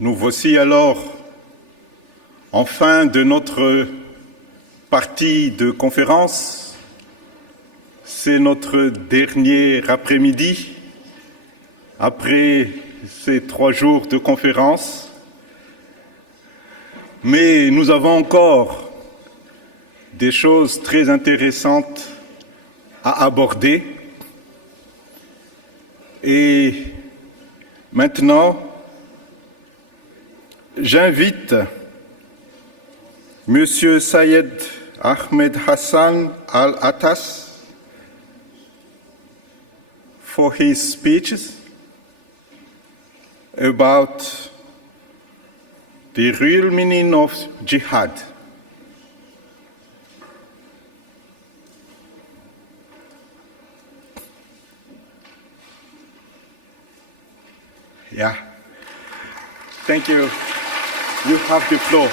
Nous voici alors en fin de notre partie de conférence. C'est notre dernier après-midi après ces 3 jours de conférence. Mais nous avons encore des choses très intéressantes à aborder. Et maintenant, j'invite Monsieur Syed Ahmed Hassan Al-Attas for his speeches about the real meaning of jihad. Yeah. Thank you. You have the floor.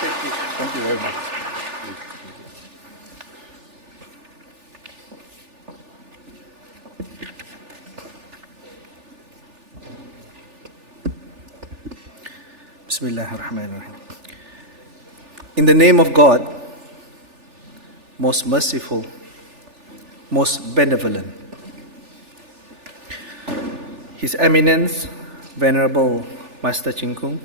Thank you. Thank you very much. Bismillah ar-Rahman ar-Rahim. In the name of God, most merciful, most benevolent, His Eminence, Venerable Master Ching Kung,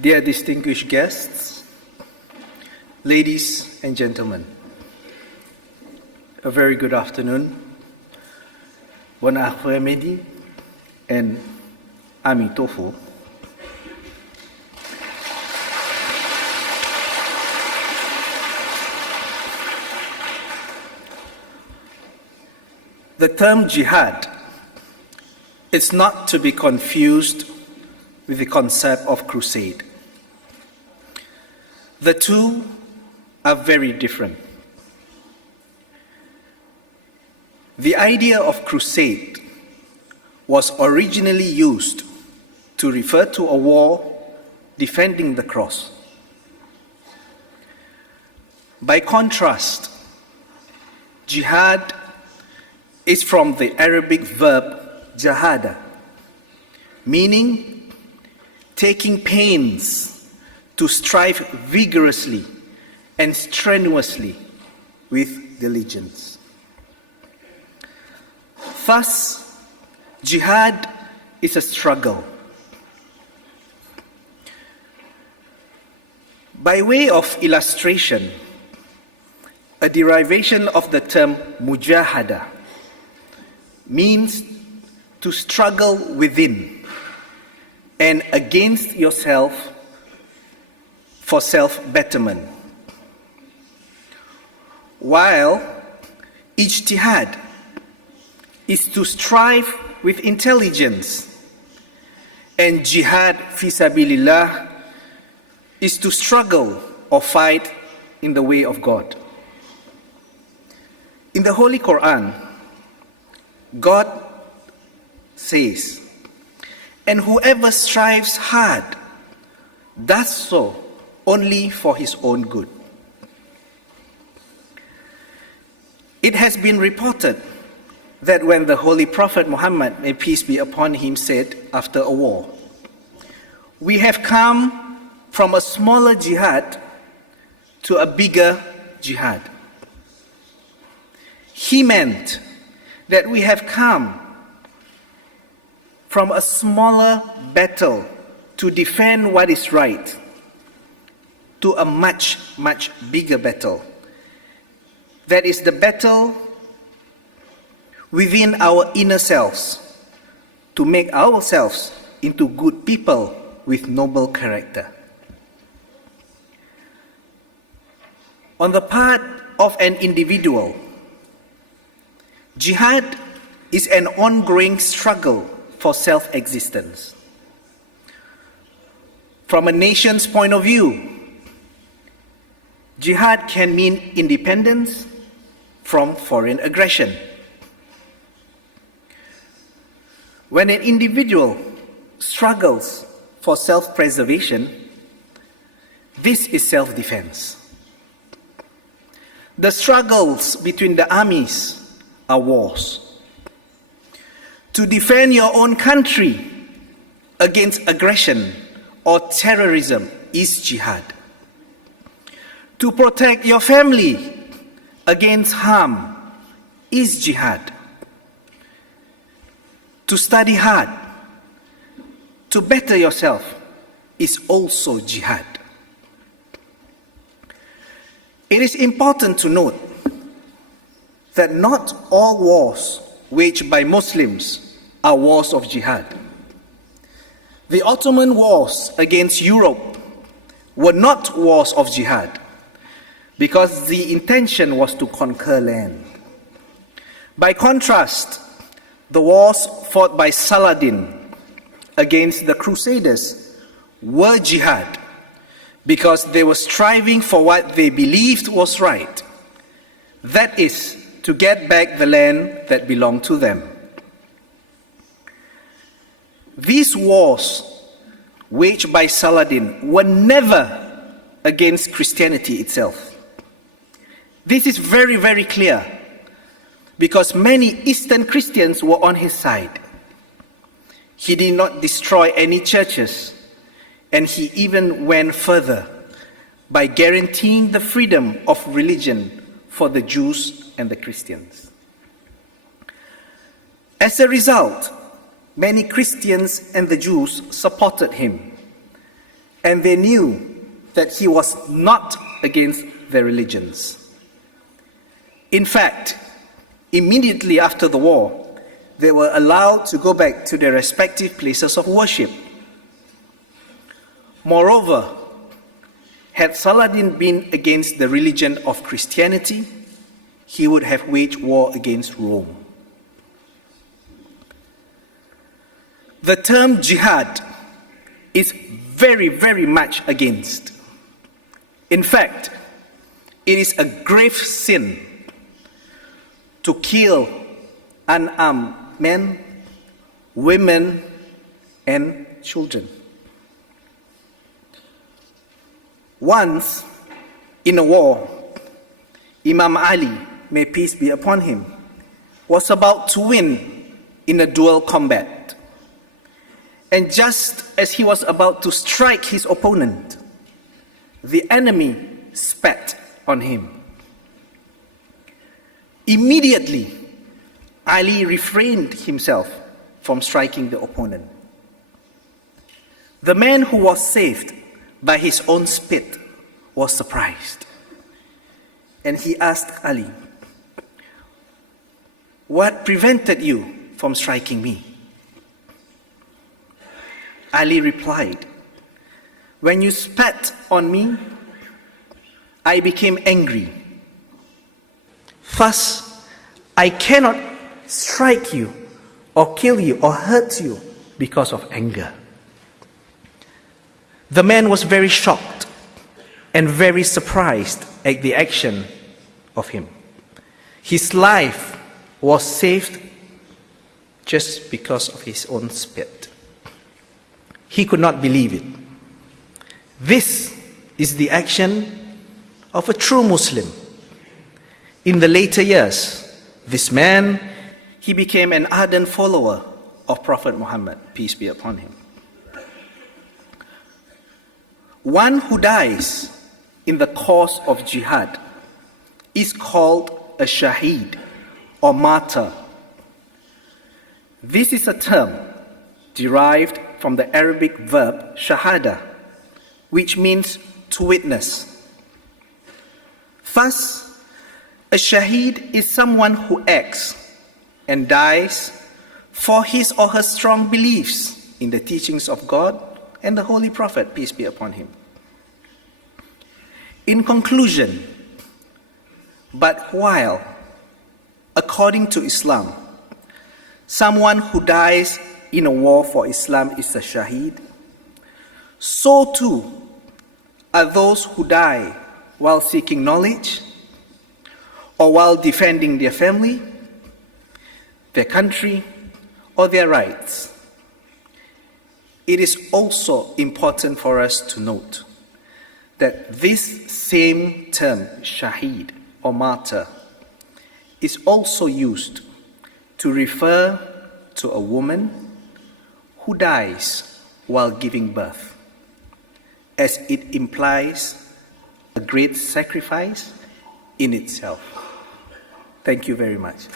dear distinguished guests, ladies and gentlemen, a very good afternoon. Bon après-midi and Ami Tofu. The term jihad is not to be confused with the concept of crusade. The two are very different. The idea of crusade was originally used to refer to a war defending the cross. By contrast, jihad is from the Arabic verb jahada, meaning taking pains to strive vigorously and strenuously with diligence. Thus, jihad is a struggle. By way of illustration, a derivation of the term mujahada means to struggle within and against yourself for self-betterment. While ijtihad is to strive with intelligence, and jihad fi sabilillah is to struggle or fight in the way of God. In the Holy Quran, God says, and whoever strives hard does so only for his own good. It has been reported that when the Holy Prophet Muhammad, may peace be upon him, said after a war, "We have come from a smaller jihad to a bigger jihad," he meant that we have come from a smaller battle to defend what is right to a much, much bigger battle. That is the battle within our inner selves to make ourselves into good people with noble character. On the part of an individual, jihad is an ongoing struggle for self-existence. From a nation's point of view, jihad can mean independence from foreign aggression. When an individual struggles for self-preservation, this is self-defense. The struggles between the armies are wars. To defend your own country against aggression or terrorism is jihad. To protect your family against harm is jihad. To study hard, to better yourself is also jihad. It is important to note that not all wars waged by Muslims are wars of jihad. The Ottoman wars against Europe were not wars of jihad because the intention was to conquer land. By contrast, the wars fought by Saladin against the Crusaders were jihad because they were striving for what they believed was right. That is, to get back the land that belonged to them. These wars waged by Saladin were never against Christianity itself. This is very, very clear because many Eastern Christians were on his side. He did not destroy any churches, and he even went further by guaranteeing the freedom of religion for the Jews and the Christians. As a result, many Christians and the Jews supported him, and they knew that he was not against their religions. In fact, immediately after the war, they were allowed to go back to their respective places of worship. Moreover, had Saladin been against the religion of Christianity, he would have waged war against Rome. The term jihad is very, very much against. In fact, it is a grave sin to kill unarmed men, women, and children. Once, in a war, Imam Ali, may peace be upon him, was about to win in a duel combat. And just as he was about to strike his opponent, the enemy spat on him. Immediately, Ali refrained himself from striking the opponent. The man who was saved by his own spit was surprised. And he asked Ali, "What prevented you from striking me?" Ali replied, "When you spat on me, I became angry. Thus, I cannot strike you or kill you or hurt you because of anger." The man was very shocked and very surprised at the action of him. His life was saved just because of his own spit. He could not believe it. This is the action of a true Muslim. In the later years, this man, he became an ardent follower of Prophet Muhammad, peace be upon him. One who dies in the cause of jihad is called a shaheed or martyr. This is a term derived from the Arabic verb shahada, which means to witness. Thus, a shaheed is someone who acts and dies for his or her strong beliefs in the teachings of God and the Holy Prophet, peace be upon him. In conclusion, but while, according to Islam, someone who dies in a war for Islam is a shaheed, so too are those who die while seeking knowledge or while defending their family, their country, or their rights. It is also important for us to note that this same term, shaheed or martyr, is also used to refer to a woman who dies while giving birth, as it implies a great sacrifice in itself. Thank you very much.